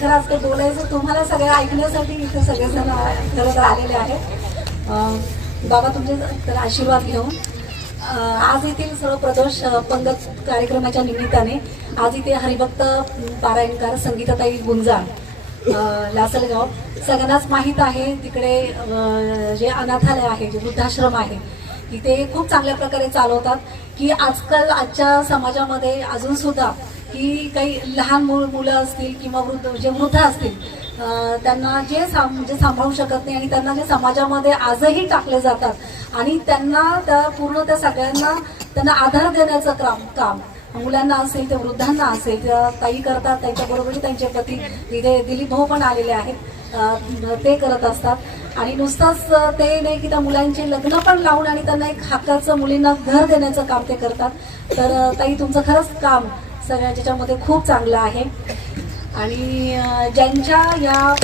खरं आज ते बोलायचं तुम्हाला सगळं ऐकण्यासाठी इथे सगळेजण खरं तर आलेले आहेत। बाबा तुमचे तर आशीर्वाद घेऊन आज येथील सर्व प्रदोष पंगत कार्यक्रमाच्या निमित्ताने आज इथे हरिभक्त पारायणकार संगीताताई गुंजाळ लासलगाव सगळ्यांनाच माहीत आहे। तिकडे जे अनाथालय आहे, जे वृद्धाश्रम आहे, इथे खूप चांगल्या प्रकारे चालवतात की आजकाल आजच्या समाजामध्ये अजून सुद्धा की काही लहान मुलं असतील किंवा वृद्ध असतील त्यांना जे सांभाळू शकत नाही आणि त्यांना जे समाजामध्ये आजही टाकले जातात आणि त्यांना त्या सगळ्यांना त्यांना आधार देण्याचं काम मुलांना असेल ते वृद्धांना असेल त्या ताई करतात। त्यांच्याबरोबर त्यांचे पती इथे दिलीप भाऊ पण आलेले आहेत, ते करत असतात। आणि नुसतंच ते नाही की त्या मुलांचे लग्न पण लावून आणि त्यांना एक हक्काचं मुलींना घर देण्याचं काम ते करतात। तर ताई तुमचं खरंच काम सगळ्या ज्याच्यामध्ये खूप चांगलं आहे आणि ज्यांच्या या